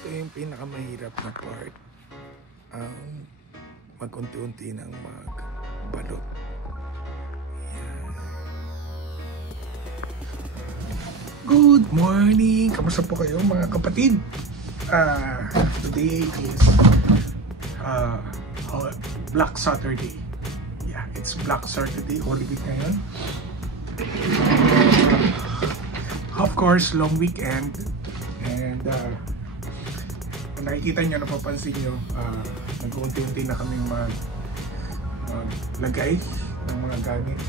Ito yung pinakamahirap na part, ang mag-unti-unti ng magbalot. Yan. Good morning! Kamusta po kayo mga kapatid? Today is Black Saturday. Yeah, it's Black Saturday, Holy Week ngayon. Of course, long weekend. And nakikita nyo, napapansin nyo, nag-unti-unti na kaming maglagay ng mga gamit.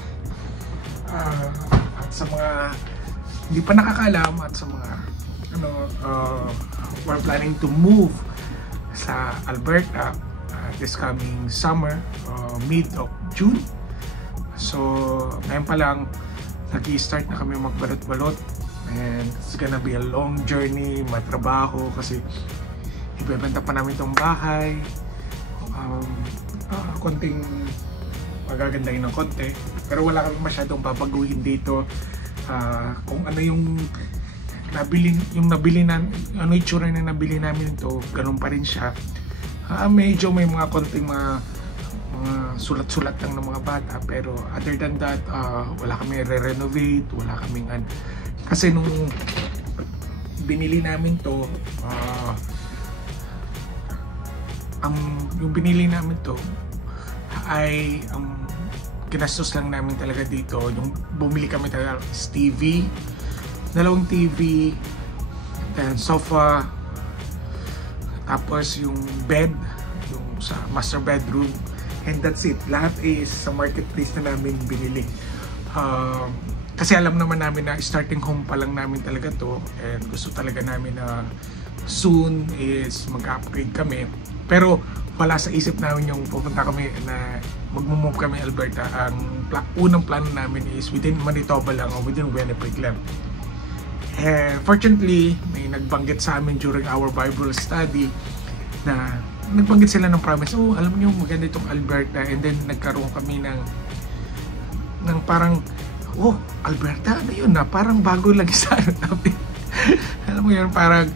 At sa mga hindi pa nakakaalam, at sa mga we're planning to move sa Alberta this coming summer, mid of June. So ngayon pa lang nag-i-start na kami magbalot-balot, and it's gonna be a long journey, matrabaho kasi ibebenta pa namin itong bahay. Konting magagandahin ng konti, pero wala kami masyadong babaguhin dito. Kung ano yung nabili na, ano itsura na nabili namin ito, ganun pa rin siya. Medyo may mga konting mga sulat-sulat lang ng mga bata, pero other than that, wala kami re-renovate, wala kaming kasi nung binili namin to, yung binili namin to ay ginastos lang namin talaga dito. Yung bumili kami talaga is TV, dalawang TV, then sofa, tapos yung bed, yung sa master bedroom, and that's it. Lahat is sa marketplace na namin binili. Kasi alam naman namin na starting home pa lang namin talaga to, and gusto talaga namin na soon is mag-upgrade kami. Pero wala sa isip namin yung pupunta kami na mag-move kami Alberta. Ang unang plano namin is within Manitoba lang o within Winnipeg lang. Fortunately, may nagbanggit sa amin during our Bible study na nagbanggit sila ng promise, oh alam niyo maganda itong Alberta, and then nagkaroon kami ng parang, oh Alberta, ano yun na, parang bago lang sa ano namin. Alam mo yun, parang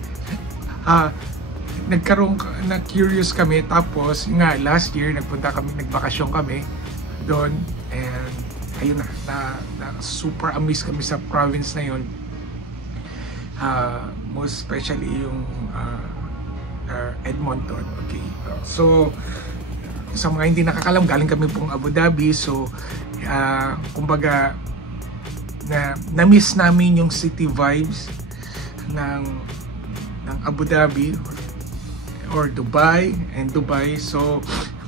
nagkaroon na curious kami. Tapos nga last year nagbakasyon kami doon, and ayun na super amazed kami sa province na yun. Most especially yung Edmonton. Okay, so sa mga hindi nakakalam, galing kami pong Abu Dhabi. So kumbaga na-miss namin yung city vibes ng Abu Dhabi or Dubai. So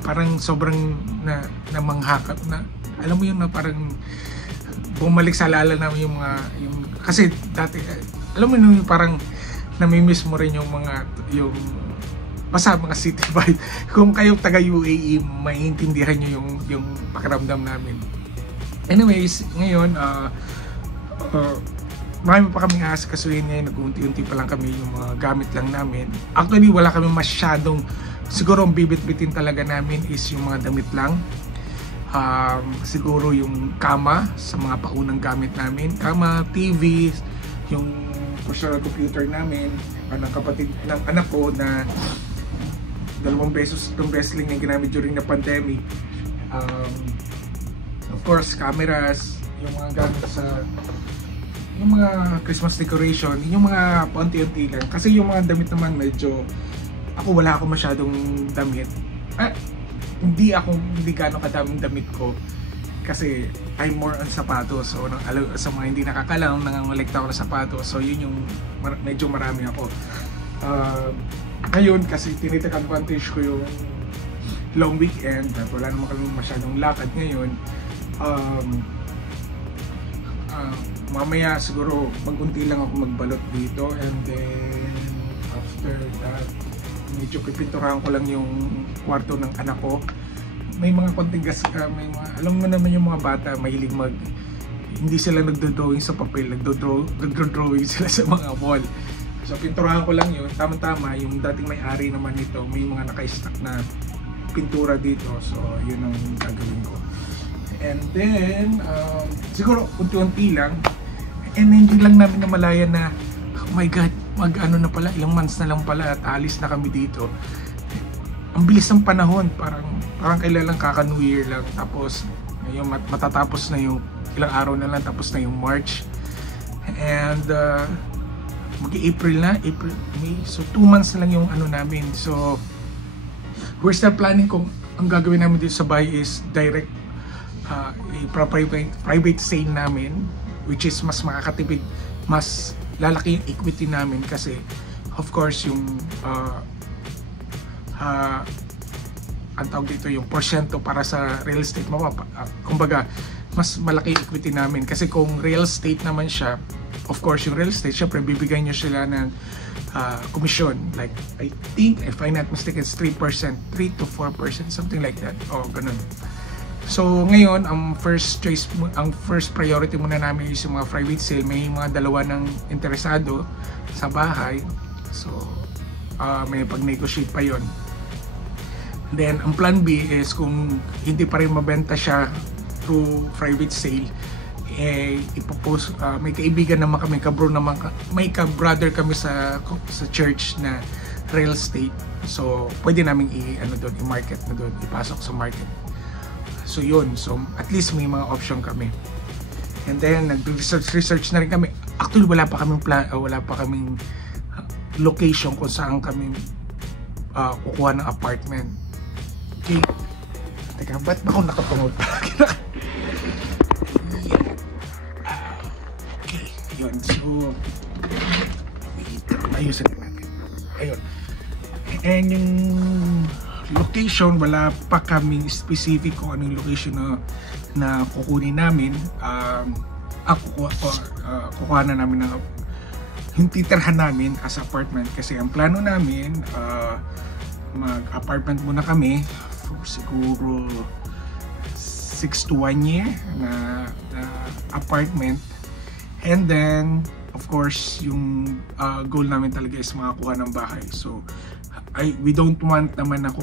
parang sobrang namanghakap na, alam mo yun, na parang bumalik sa alala namin yung kasi dati, alam mo yun, parang namimiss mo rin yung basta mga city vibe. Kung kayo taga UAE, maiintindihan nyo yung pakiramdam namin. Anyways, ngayon marami pa kaming asikasuhin ngayon. Nag-unti-unti pa lang kami, yung mga gamit lang namin. Actually, wala kami masyadong, siguro ang bibit-bitin talaga namin is yung mga damit lang. Siguro yung kama, sa mga paunang gamit namin. Kama, TV, yung personal computer namin, ng kapatid ng anak ko na 2 beses lang yung ginamit during the pandemic. Of course, cameras, yung mga gamit sa yung mga Christmas decoration, yung mga paunti-unti lang. Kasi yung mga damit naman, medyo wala ako masyadong damit. Hindi gano'ng kadaming damit ko kasi I'm more on sapatos. So sa mga hindi nakakalam, nangangolekta ako ng sapatos. So yun yung medyo marami ako. Ngayon kasi tinitake advantage ko yung long weekend at wala naman kami masyadong lakad ngayon. Mamaya siguro mag-unti lang ako magbalot dito, and then after that medyo pipinturahan ko lang yung kwarto ng anak ko. May mga konting may mga, alam mo naman yung mga bata mahilig hindi sila nagdo-drawing sa papel, nagdo-drawing sila sa mga wall. So pinturahan ko lang yun, tama-tama. Yung dating may-ari naman nito, may mga naka-stack na pintura dito, so yun ang gagawin ko. And then siguro unti-unti lang, and hindi lang namin namalayan na, oh my god, mag-ano na pala, ilang months na lang pala at alis na kami dito. Ang bilis ng panahon, parang kailan lang kaka-New Year lang, tapos ngayon matatapos na yung ilang araw na lang, tapos na yung March, and mag-April na, April, May, so 2 months na lang yung ano namin. So we're still planning kung ang gagawin namin dito sa bahay is direct private sale namin, which is mas makakatipid, mas lalaki yung equity namin kasi of course yung ang tawag dito, yung porsyento para sa real estate kumbaga mas malaki equity namin, kasi kung real estate naman siya, of course yung real estate syempre bibigyan nyo sila ng commission, like I think if I'm not mistaken it's 3%, 3 to 4%, something like that, ganun. So ngayon ang first choice, ang first priority muna namin is yung mga private sale. May mga dalawa ng interesado sa bahay, so may pag-negotiate pa yon. Then ang plan B is kung hindi pa rin mabenta siya through private sale, ipopost, may kaibigan naman kami, may ka-brother kami sa church na real estate, so pwede namin i-market na doon, ipasok sa market. So yun, so at least may mga option kami. And then nag-research na rin kami. Actually wala pa kaming location kung saan kami kukuha ng apartment. Okay. Teka, ba't ba ako nakapangod? Okay, yun. So ayusin natin. Ayun. And yung location, wala pa kaming specific kung anong location na kukunin namin. Kukuha na namin ng yung titirhan namin as apartment, kasi ang plano namin mag-apartment muna kami for siguro 6 to 1 year na apartment, and then of course yung goal namin talaga is makakuha ng bahay. So we don't want naman na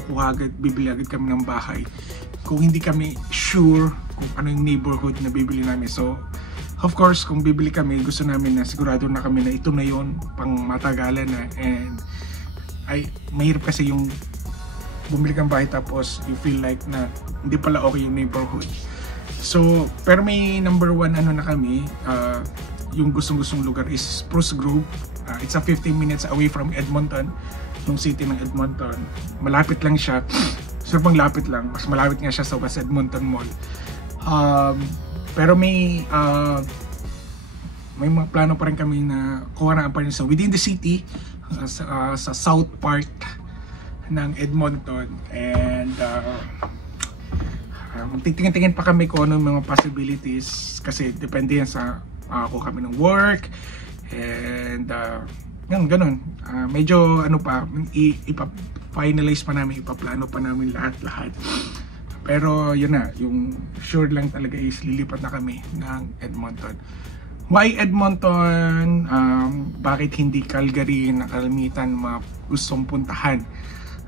bibili agad kami ng bahay kung hindi kami sure kung ano yung neighborhood na bibili namin. So of course kung bibili kami, gusto namin na sigurado na kami na ito na yon, pang matagalan na. And mahirap kasi yung bumili kang bahay tapos you feel like na hindi pala okay yung neighborhood. So pero may number one na kami, yung gustong lugar is Spruce Grove. It's a 15 minutes away from Edmonton, yung city ng Edmonton. Malapit lang siya, sobrang lapit lang, mas malapit nga siya sa West Edmonton Mall. Pero may mga plano pa rin kami na kuha ng apartment within the city, sa south part ng Edmonton. And titingin pa kami kung ano mga possibilities, kasi depende yan sa kung kami ng work, and ganun. Medyo ipa-finalize pa namin, ipaplano pa namin lahat. Pero yun na, yung sure lang talaga is lilipat na kami ng Edmonton. Why Edmonton? Bakit hindi Calgary na kalimitan mga gustong puntahan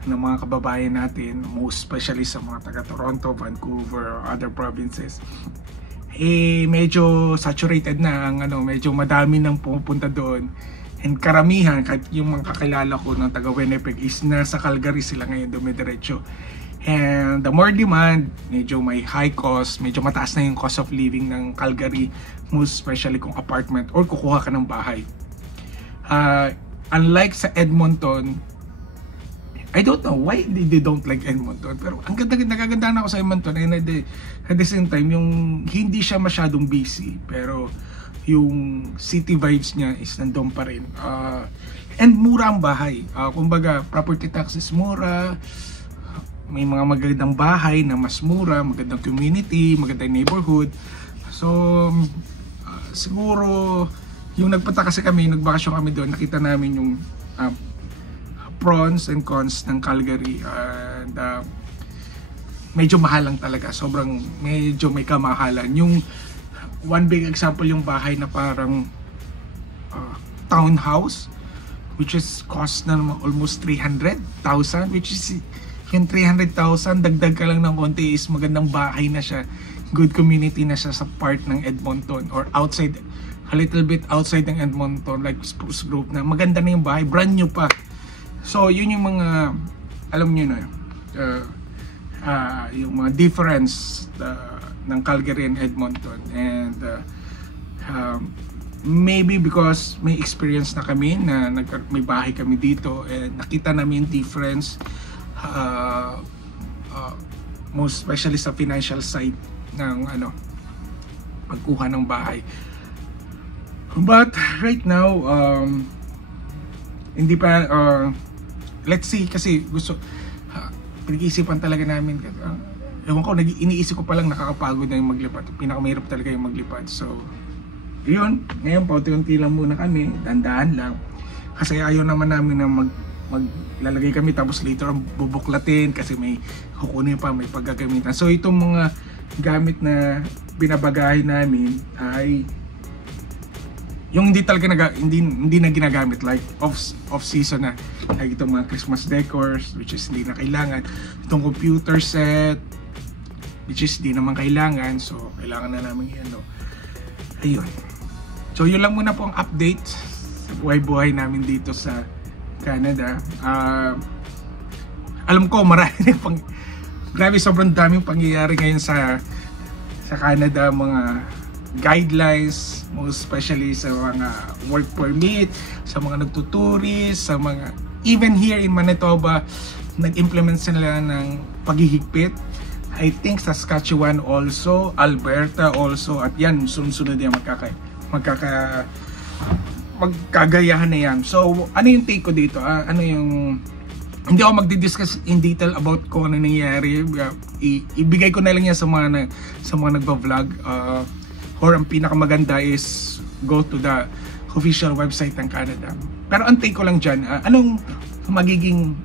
ng mga kababayan natin, most especially sa mga taga Toronto, Vancouver, or other provinces? Medyo saturated na ang medyo madami nang pumupunta doon, and karamihan, kahit yung mga kakilala ko ng taga Winnipeg is nasa Calgary sila ngayon dumidiretso. And the more demand, medyo may high cost, medyo mataas na yung cost of living ng Calgary, most especially kung apartment or kukuha ka ng bahay. Unlike sa Edmonton, I don't know why they don't like Edmonton, pero ang nagaganda na ako sa Edmonton, and at the same time yung hindi siya masyadong busy, pero yung city vibes niya is nandun pa rin, and mura ang bahay. Kumbaga property taxes mura, may mga magandang bahay na mas mura, magandang community, magandang neighborhood. So siguro yung nagpunta kasi kami, nagbakasyon kami doon, nakita namin yung pros and cons ng Calgary, and medyo mahal lang talaga, medyo may kamahalan. Yung one big example, yung bahay na parang townhouse, which is cost na almost 300,000, which is yung 300,000, dagdag ka lang ng konti is magandang bahay na siya, good community na siya sa part ng Edmonton or outside a little bit outside ng Edmonton, like Spruce Grove, na maganda na yung bahay, brand new pa. So yun yung mga, alam nyo na, yung mga difference ng Calgary and Edmonton. And maybe because may experience na kami na may bahay kami dito, and nakita namin yung difference, most especially sa financial side ng pagkuha ng bahay. But right now, hindi pa, let's see, kasi gusto, pinag-iisipan talaga namin, ewan ko, iniisip ko palang nakakapagod na yung maglipad. Pinakamahirap talaga yung maglipad. So yun, ngayon paunti-unti lang muna kami, dandahan lang, kasi ayaw naman namin na maglalagay kami tapos later bubuklatin kasi may kukunin pa, may paggagamitan. So itong mga gamit na binabagahe namin ay yung hindi talaga hindi na ginagamit, like off season na, like itong mga Christmas decors which is hindi na kailangan, itong computer set which is hindi naman kailangan, so kailangan na namin ayun. So yun lang muna po ang update sa buhay-buhay namin dito sa Canada. Alam ko grabe, sobrang daming pangyayari ngayon sa Canada, mga guidelines, most especially sa mga work permit, sa mga nagtuturist, sa mga, even here in Manitoba, nag-implement sila ng paghihigpit. I think Saskatchewan also, Alberta also, at yan, sunod-sunod yan magkagayahan na yan. So ano yung take ko dito? Hindi ako magdi-discuss in detail about kung ano nangyayari. Ibigay ko na lang yan sa mga nagba-vlog. Or ang pinakamaganda is go to the official website ng Canada. Pero ang take ko lang dyan, anong magiging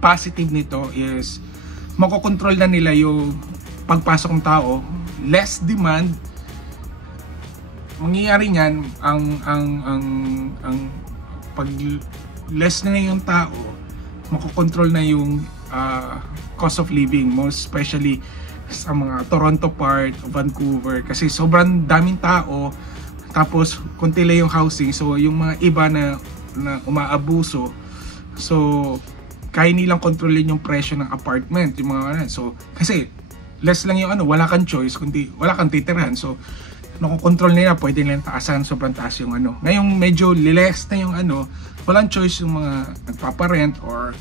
positive nito is makokontrol na nila yung pagpasok ng tao, less demand. Mangyayari niyan, ang pag less na yung tao, makokontrol na yung cost of living, most especially sa mga Toronto part, Vancouver, kasi sobrang daming tao, tapos konti lang yung housing, so yung mga iba na umaabuso, so kaya nilang kontrolin yung presyo ng apartment, yung mga so kasi less lang yung wala kang choice, kundi wala kang titirahan, so nakokontrol nila, pwede nilang taasan, sobrang taas yung ngayong medyo less na yung walang choice yung mga nagpaparent or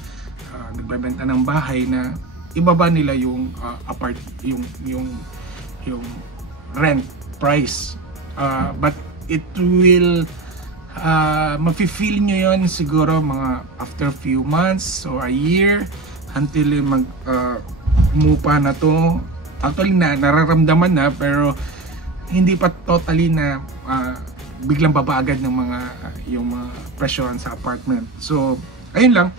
nagbebenta ng bahay na ibaba nila yung yung rent price, but it will mafe-feel nyo yun siguro mga after few months or a year until umupa na to. Actually nararamdaman na, pero hindi pa totally na biglang baba agad ng yung mga presyohan sa apartment. So ayun lang,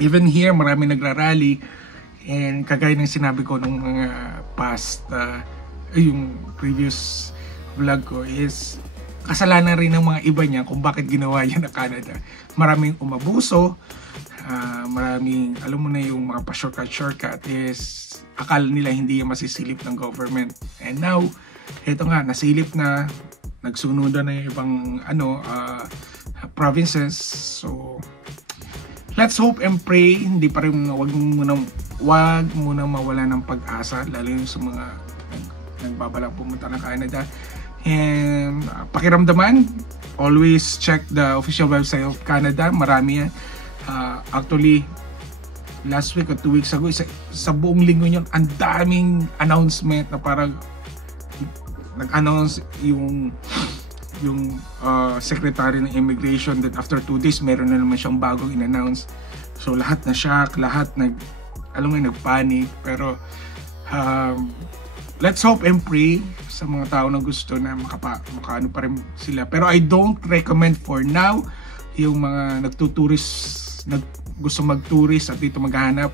even here marami nagrarally. And kagaya ng sinabi ko nung mga past, yung previous vlog ko, is kasalanan rin ng mga iba niya kung bakit ginawa yan na Canada. Maraming umabuso, maraming, alam mo na yung mga pa-shortcut is akala nila hindi yung masisilip ng government. And now, ito nga, nasilip na, nagsunodan na yung ibang provinces. So let's hope and pray, hindi pa rin, wag muna mawala ng pag-asa, lalo yung sa mga nagbabalak pumunta ng Canada. And pakiramdaman, always check the official website of Canada, marami yan. Actually, last week or 2 weeks ago, sa buong linggo yun, ang daming announcement na parang nag-announce yung secretary ng immigration that after 2 days meron na naman siyang bagong in-announce. So lahat na shock, lahat nagpanic, pero let's hope and pray sa mga tao na gusto na makaano pa rin sila. Pero I don't recommend for now yung mga gusto mag-tourist at dito maghanap.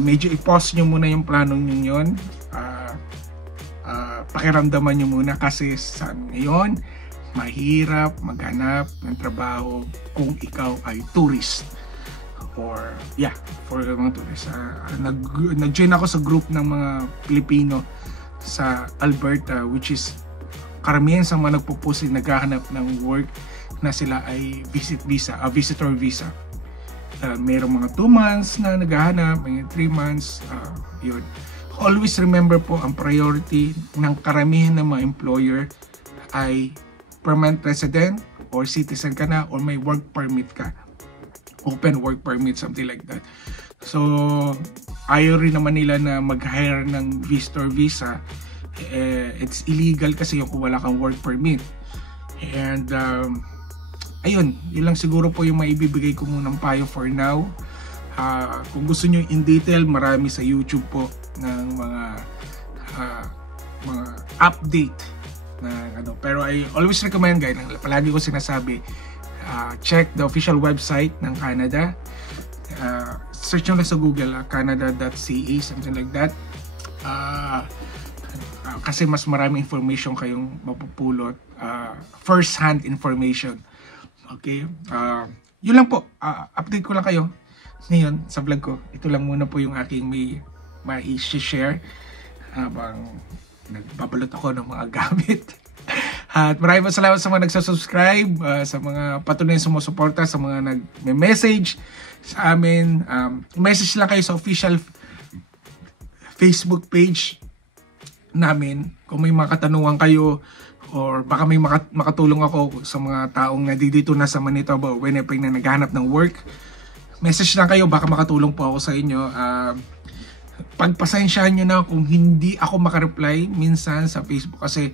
Medyo i-pause nyo muna yung planong nyo yun. Pakiramdaman nyo muna, kasi sa ngayon mahirap maghanap ng trabaho kung ikaw ay tourist. Or for mga tourists. Nag-join ako sa group ng mga Pilipino sa Alberta, which is karamihan sa mga nagpo-post ay naghahanap ng work na sila ay visitor visa. Mayroong mga 2 months na naghahanap, may 3 months, yun. Always remember po, ang priority ng karamihan ng mga employer ay permanent resident or citizen ka na or may work permit ka. Open work permit, something like that. So, ayaw rin naman nila na mag-hire ng visitor visa. It's illegal kasi yung kung wala kang work permit. And ayun, yun lang siguro po yung maibibigay ko munang payo for now. Kung gusto nyo in detail, marami sa YouTube po ng mga update na ano. Pero I always recommend, guys, palagi ko sinasabi, check the official website ng Canada. Search nyo lang sa Google, canada.ca, something like that. Kasi mas maraming information kayong mapupulot, first hand information. Okay, yun lang po, update ko lang kayo ngayon sa vlog ko. Ito lang muna po yung aking may share habang nagbabalot ako ng mga gamit. At maraming salamat sa mga nagsasubscribe, sa mga patuloy na sumusuporta, sa mga nag-message sa amin. Message lang kayo sa official Facebook page namin kung may mga katanungan kayo, or baka may makatulong ako sa mga taong nadidito na sa Manitoba o Winnipeg na naghahanap ng work. Message lang kayo, baka makatulong po ako sa inyo. Pagpasensyahan nyo na kung hindi ako makareply minsan sa Facebook kasi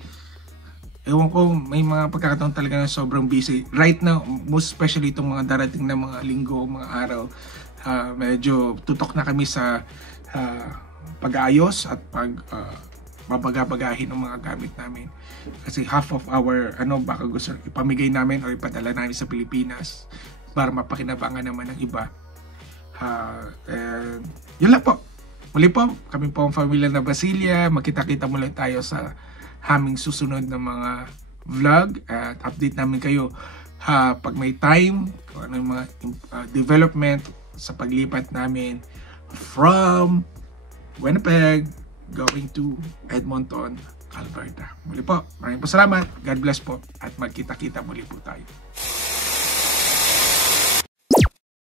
ewan ko, may mga pagkakataon talaga na sobrang busy. Right now, most especially itong mga darating na mga linggo, mga araw, medyo tutok na kami sa pag-aayos at babagabagahin ng mga gamit namin. Kasi half of our, baka gusto ipamigay namin o ipadala namin sa Pilipinas para mapakinabangan naman ng iba. And yun lang po. Muli po, kami po ang pamilya na Basilia. Magkita-kita muli tayo sa aming susunod na mga vlog at update namin kayo pag may time kung ano yung mga development sa paglipat namin from Winnipeg going to Edmonton, Alberta. Muli po, maraming po salamat. God bless po at magkita-kita muli po tayo.